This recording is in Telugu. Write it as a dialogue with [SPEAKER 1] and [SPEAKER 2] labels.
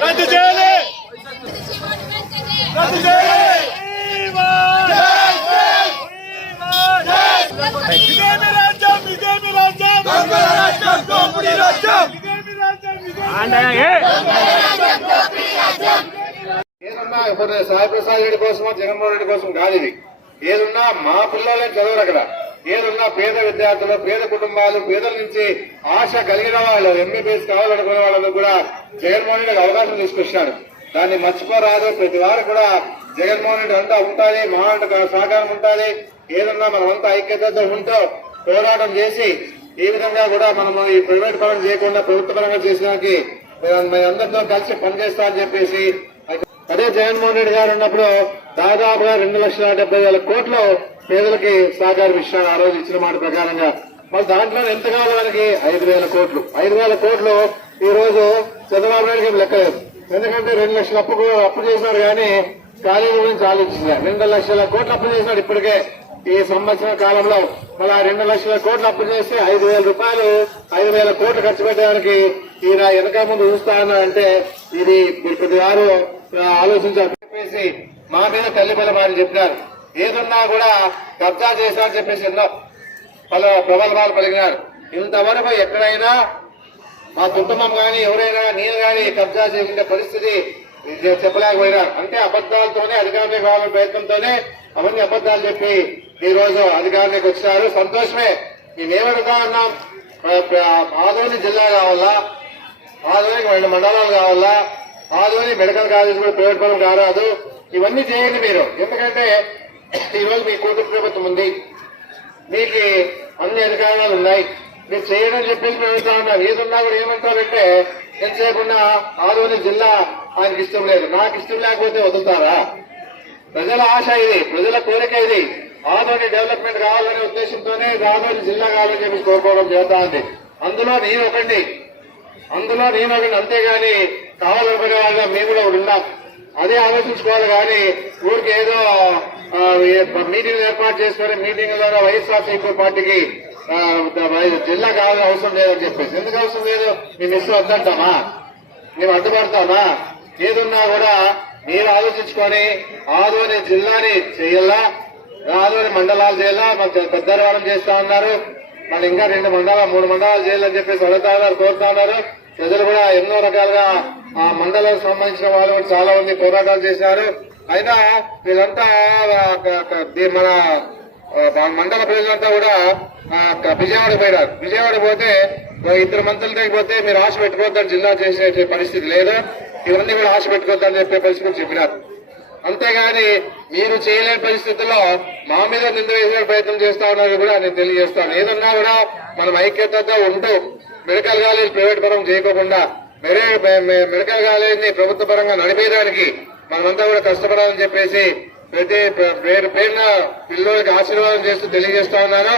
[SPEAKER 1] రద్దు చేయాలి రద్దు చేయాలి రాజ్యం రాజ్యం రాజ్యం
[SPEAKER 2] ఏదన్నా ఇప్పుడు సాయి ప్రసాద్ రెడ్డి కోసమో జగన్మోహన్ రెడ్డి కోసం కాదు ఇది. ఏదున్నా మా పిల్లలే చదవరు అక్కడ. ఏదున్నా పేద విద్యార్థులు పేద కుటుంబాలు పేదల నుంచి ఆశ కలిగిన వాళ్ళు ఎంబీబీఎస్ కావాలనుకునే వాళ్ళకు కూడా జగన్మోహన్ రెడ్డి అవకాశం తీసుకొచ్చారు దాన్ని మర్చిపోరాదు. ప్రతి వారు కూడా జగన్మోహన్ రెడ్డి అంతా ఉండాలి మా సహకారం ఉండాలి ఏదన్నా మనమంతా ఐక్యతతో ఉంటూ పోరాటం చేసి ఈ విధంగా కూడా మనము ఈ ప్రైవేట్ పరం చేయకుండా ప్రభుత్వ పరంగా చేసడానికి అందరితో కలిసి పనిచేస్తా అని చెప్పేసి అదే జగన్మోహన్ రెడ్డి గారు ఉన్నప్పుడు దాదాపుగా రెండు లక్షల డెబ్బై వేల కోట్లు పేదలకి సహకారం విషయాన్ని ఆ రోజు ఇచ్చిన మాట ప్రకారంగా మరి దాంట్లో ఎంత కావడానికి ఐదు వేల కోట్లు. ఐదు వేల కోట్లు ఈ రోజు చంద్రబాబు నాయుడు గారు లెక్కలేదు ఎందుకంటే రెండు లక్షల అప్పు అప్పు చేసినారు కానీ కాలేజీ గురించి ఆలోచించారు రెండు లక్షల కోట్లు అప్పు చేసినాడు ఇప్పటికే ఈ సంవత్సర కాలంలో. మళ్ళా రెండు లక్షల కోట్లు అప్పు చేసి ఐదు వేల రూపాయలు ఐదు వేల కోట్లు ఖర్చు పెట్టడానికి ఈయన వెనక ముందు చూస్తా అంటే ఇది ప్రతి వారు ఆలోచించారు చెప్పేసి మా మీద తల్లి బలమాని చెప్పినారు. ఏదన్నా కూడా కబ్జా చేశారని చెప్పేసి ఎన్నో పలు ప్రబలభాలు పలిగినారు ఇంతవరకు ఎక్కడైనా మా కుటుంబం కానీ ఎవరైనా నేను కానీ కబ్జా చేసిన పరిస్థితి చెప్పలేకపోయినా. చెప్పలేకపోయినారు అంటే అబద్దాలతోనే అధికారులకు కావాలనే ప్రయత్నంతోనే అవన్నీ అబద్దాలు చెప్పి ఈ రోజు అధికారులకు వచ్చినారు. సంతోషమే. మేమేమడుగుతా ఉన్నాం ఆదోని జిల్లా కావాలా ఆదోనికి రెండు మండలాలు కావాలా ఆదోని మెడికల్ కాలేజ్ కూడా ప్రైవేట్ పరం కారాదు. ఇవన్నీ చేయండి మీరు. ఎందుకంటే ఈరోజు మీ కూతురు ప్రభుత్వం ఉంది. మీకు అన్ని అధికారాలు ఉన్నాయి. మీరు చేయడం చెప్పేసి మేము వెళ్తా ఉన్నాం. ఏదున్నా కూడా ఏమంటారంటే ఎంతసేపు ఉన్న ఆదోని జిల్లా ఆయనకి ఇష్టం లేదు. నాకు ఇష్టం లేకపోతే వదులుతారా? ప్రజల ఆశ ఇది ప్రజల కోరిక ఇది. ఆదోని డెవలప్మెంట్ కావాలనే ఉద్దేశంతోనే ఆదోని జిల్లా కావాలని చెప్పి కోరుకోవడం జరుగుతా ఉంది. అందులో నేను ఒకండి అందులో నేను ఒకటి అంతేగాని కావాలనుకునే వాళ్ళ మేము కూడా ఉన్నాం అదే ఆలోచించుకోవాలి కానీ ఊరికి ఏదో మీటింగ్ ఏర్పాటు చేసుకుని మీటింగ్ ద్వారా వైఎస్ఆర్సీపీ పార్టీకి జిల్లా కావాలని అవసరం లేదని చెప్పేసి. ఎందుకు అవసరం లేదు? మేము ఇష్టం వద్దంటామా? మేము అడ్డుపడతామా? ఏదున్నా కూడా మీరు ఆలోచించుకొని ఆదోని జిల్లాని చేయాలా? ఆదోని మండలాలు చేయాలా? మాకు పెద్దవారం చేస్తా ఉన్నారు. మరి ఇంకా రెండు మండలాలు మూడు మండలాలు చేయాలని చెప్పేసి అడుగుతా ఉన్నారు కోరుతా ఉన్నారు. ప్రజలు కూడా ఎన్నో రకాలుగా ఆ మండలాలకు సంబంధించిన వాళ్ళు చాలా మంది పోరాటాలు చేశారు. అయినా వీళ్ళంతా మన మండల ప్రజలంతా కూడా విజయవాడ పోయినారు. విజయవాడ పోతే ఇద్దరు మంత్రులు తగ్గిపోతే మీరు ఆశ పెట్టుకోవద్దని జిల్లా చేసే పరిస్థితి లేదు. ఇవన్నీ కూడా ఆశ పెట్టుకోవద్దని చెప్పే పరిస్థితి కూడా చెప్పినారు. అంతేగాని మీరు చేయలేని పరిస్థితుల్లో మా మీద నింద వేసే ప్రయత్నం చేస్తా ఉన్నారు కూడా నేను తెలియజేస్తాను. ఏదన్నా కూడా మనం ఐక్యతతో ఉంటూ మెడికల్ కాలేజ్ ప్రైవేట్ పరం చేయకోకుండా మెడికల్ కాలేజ్ని ప్రభుత్వ పరంగా నడిపేయడానికి మనమంతా కూడా కష్టపడాలని చెప్పేసి ప్రతి పేరు పేరున పిల్లలకి ఆశీర్వాదం చేస్తూ తెలియజేస్తా ఉన్నాను.